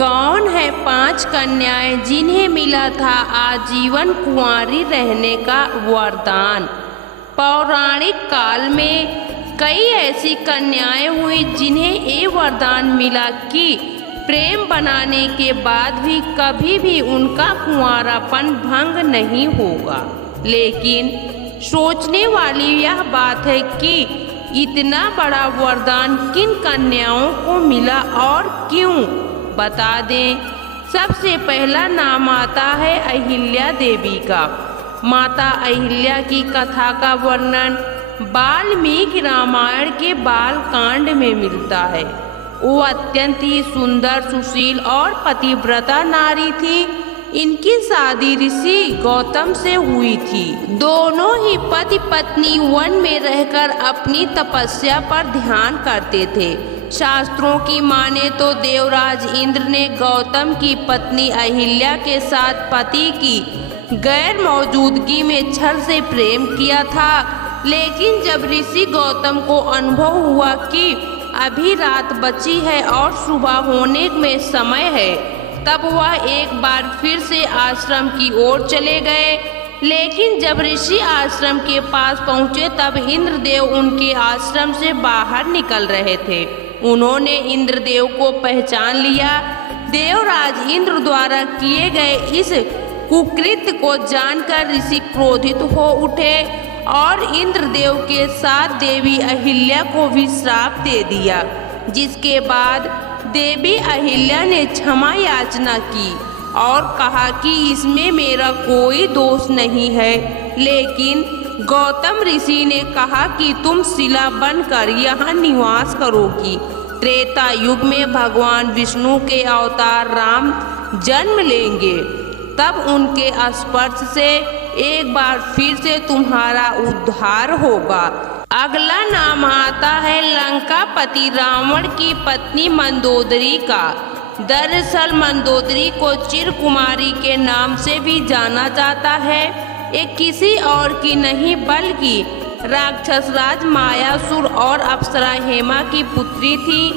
कौन है 5 कन्याएं जिन्हें मिला था आजीवन कुंवारी रहने का वरदान। पौराणिक काल में कई ऐसी कन्याएं हुई जिन्हें ये वरदान मिला कि प्रेम बनाने के बाद भी कभी भी उनका कुंवारापन भंग नहीं होगा। लेकिन सोचने वाली यह बात है कि इतना बड़ा वरदान किन कन्याओं को मिला और क्यों, बता दें। सबसे पहला नाम आता है अहिल्या देवी का। माता अहिल्या की कथा का वर्णन वाल्मीकि रामायण के बाल कांड में मिलता है। वो अत्यंत ही सुंदर, सुशील और पतिव्रता नारी थी। इनकी शादी ऋषि गौतम से हुई थी। दोनों ही पति पत्नी वन में रहकर अपनी तपस्या पर ध्यान करते थे। शास्त्रों की माने तो देवराज इंद्र ने गौतम की पत्नी अहिल्या के साथ पति की गैर मौजूदगी में छल से प्रेम किया था। लेकिन जब ऋषि गौतम को अनुभव हुआ कि अभी रात बची है और सुबह होने में समय है, तब वह एक बार फिर से आश्रम की ओर चले गए। लेकिन जब ऋषि आश्रम के पास पहुँचे तब इंद्रदेव उनके आश्रम से बाहर निकल रहे थे। उन्होंने इंद्रदेव को पहचान लिया। देवराज इंद्र द्वारा किए गए इस कुकृत्य को जानकर ऋषि क्रोधित हो उठे और इंद्रदेव के साथ देवी अहिल्या को भी श्राप दे दिया। जिसके बाद देवी अहिल्या ने क्षमा याचना की और कहा कि इसमें मेरा कोई दोष नहीं है। लेकिन गौतम ऋषि ने कहा कि तुम शिला बनकर यहाँ निवास करोगी। त्रेता युग में भगवान विष्णु के अवतार राम जन्म लेंगे, तब उनके स्पर्श से एक बार फिर से तुम्हारा उद्धार होगा। अगला नाम आता है लंकापति रावण की पत्नी मंदोदरी का। दरअसल मंदोदरी को चिरकुमारी के नाम से भी जाना जाता है। ये किसी और की नहीं बल्कि राक्षस राज मायासुर और अप्सरा हेमा की पुत्री थी।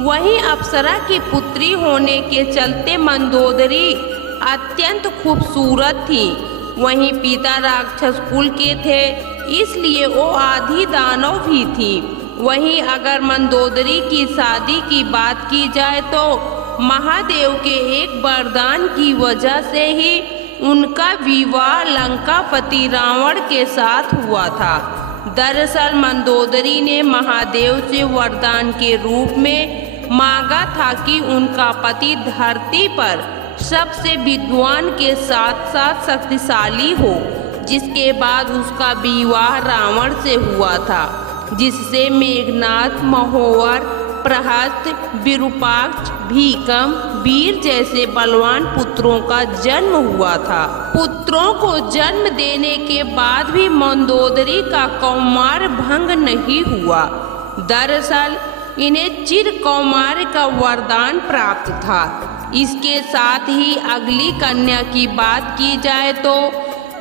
वहीं अप्सरा की पुत्री होने के चलते मंदोदरी अत्यंत खूबसूरत थी। वहीं पिता राक्षस कुल के थे, इसलिए वो आधी दानव भी थी। वहीं अगर मंदोदरी की शादी की बात की जाए तो महादेव के एक वरदान की वजह से ही उनका विवाह लंकापति रावण के साथ हुआ था। दरअसल मंदोदरी ने महादेव से वरदान के रूप में मांगा था कि उनका पति धरती पर सबसे विद्वान के साथ साथ शक्तिशाली हो। जिसके बाद उसका विवाह रावण से हुआ था, जिससे मेघनाथ, महोवर, प्रहस्त, विरूपाक्ष, भीकम, वीर जैसे बलवान पुत्रों का जन्म हुआ था। पुत्रों को जन्म देने के बाद भी मंदोदरी का कौमार भंग नहीं हुआ। दरअसल इन्हें चिर कौमार का वरदान प्राप्त था। इसके साथ ही अगली कन्या की बात की जाए तो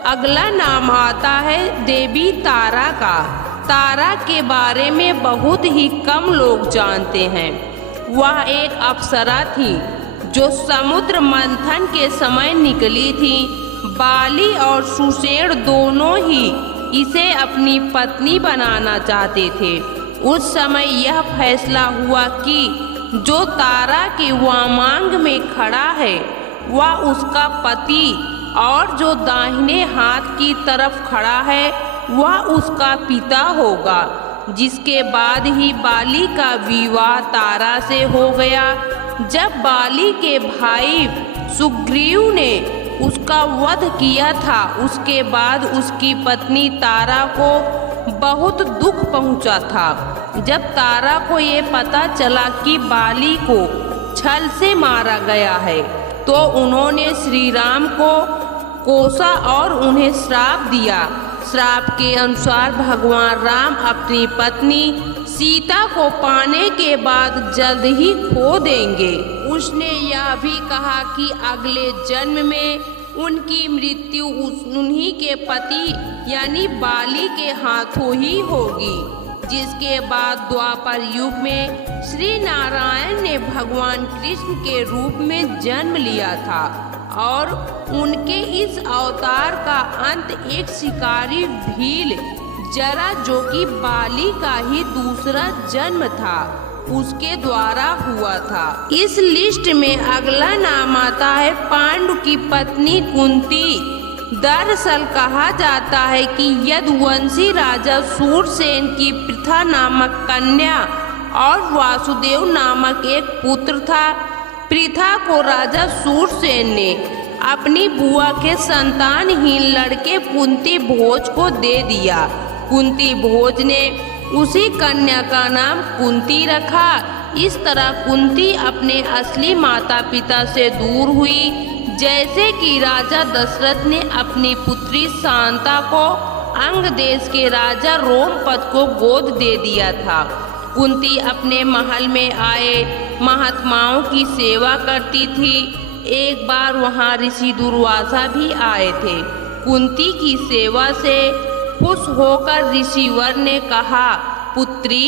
अगला नाम आता है देवी तारा का। तारा के बारे में बहुत ही कम लोग जानते हैं। वह एक अप्सरा थी जो समुद्र मंथन के समय निकली थी। बाली और सुषेण दोनों ही इसे अपनी पत्नी बनाना चाहते थे। उस समय यह फैसला हुआ कि जो तारा के वामांग में खड़ा है वह उसका पति और जो दाहिने हाथ की तरफ खड़ा है वह उसका पिता होगा। जिसके बाद ही बाली का विवाह तारा से हो गया। जब बाली के भाई सुग्रीव ने उसका वध किया था, उसके बाद उसकी पत्नी तारा को बहुत दुख पहुंचा था। जब तारा को ये पता चला कि बाली को छल से मारा गया है तो उन्होंने श्री राम को कोसा और उन्हें श्राप दिया। श्राप के अनुसार भगवान राम अपनी पत्नी सीता को पाने के बाद जल्द ही खो देंगे। उसने यह भी कहा कि अगले जन्म में उनकी मृत्यु उन्हीं के पति यानी बाली के हाथों ही होगी। जिसके बाद द्वापर युग में श्री नारायण ने भगवान कृष्ण के रूप में जन्म लिया था और उनके इस अवतार का अंत एक शिकारी भील जरा, जो कि बाली का ही दूसरा जन्म था, उसके द्वारा हुआ था। इस लिस्ट में अगला नाम आता है पांडु की पत्नी कुंती। दरअसल कहा जाता है कि यदुवंशी राजा सूरसेन की पृथा नामक कन्या और वासुदेव नामक एक पुत्र था। पृथा को राजा सूरसेन ने अपनी बुआ के संतानहीन लड़के कुंती भोज को दे दिया। कुंती भोज ने उसी कन्या का नाम कुंती रखा। इस तरह कुंती अपने असली माता पिता से दूर हुई, जैसे कि राजा दशरथ ने अपनी पुत्री शांता को अंग देश के राजा रोमपद को गोद दे दिया था। कुंती अपने महल में आए महात्माओं की सेवा करती थी। एक बार वहां ऋषि दुर्वासा भी आए थे। कुंती की सेवा से खुश होकर ऋषिवर ने कहा, पुत्री,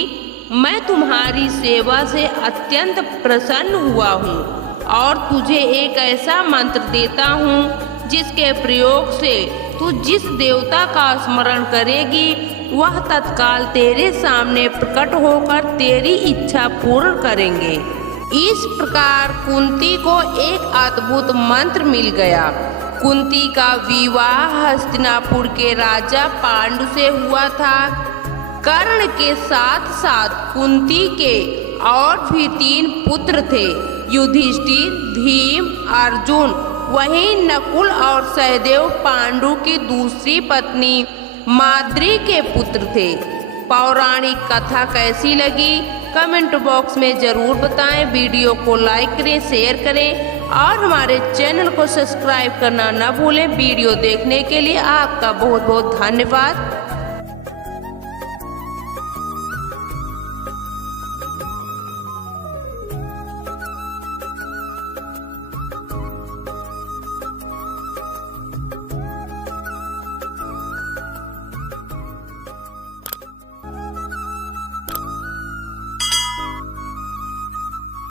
मैं तुम्हारी सेवा से अत्यंत प्रसन्न हुआ हूँ और तुझे एक ऐसा मंत्र देता हूँ जिसके प्रयोग से तू जिस देवता का स्मरण करेगी वह तत्काल तेरे सामने प्रकट होकर तेरी इच्छा पूर्ण करेंगे। इस प्रकार कुंती को एक अद्भुत मंत्र मिल गया। कुंती का विवाह हस्तिनापुर के राजा पांडु से हुआ था। कर्ण के साथ साथ कुंती के और भी 3 पुत्र थे, युधिष्ठिर, भीम, अर्जुन। वहीं नकुल और सहदेव पांडु की दूसरी पत्नी माद्री के पुत्र थे। पौराणिक कथा कैसी लगी कमेंट बॉक्स में ज़रूर बताएं। वीडियो को लाइक करें, शेयर करें और हमारे चैनल को सब्सक्राइब करना न भूलें। वीडियो देखने के लिए आपका बहुत बहुत धन्यवाद।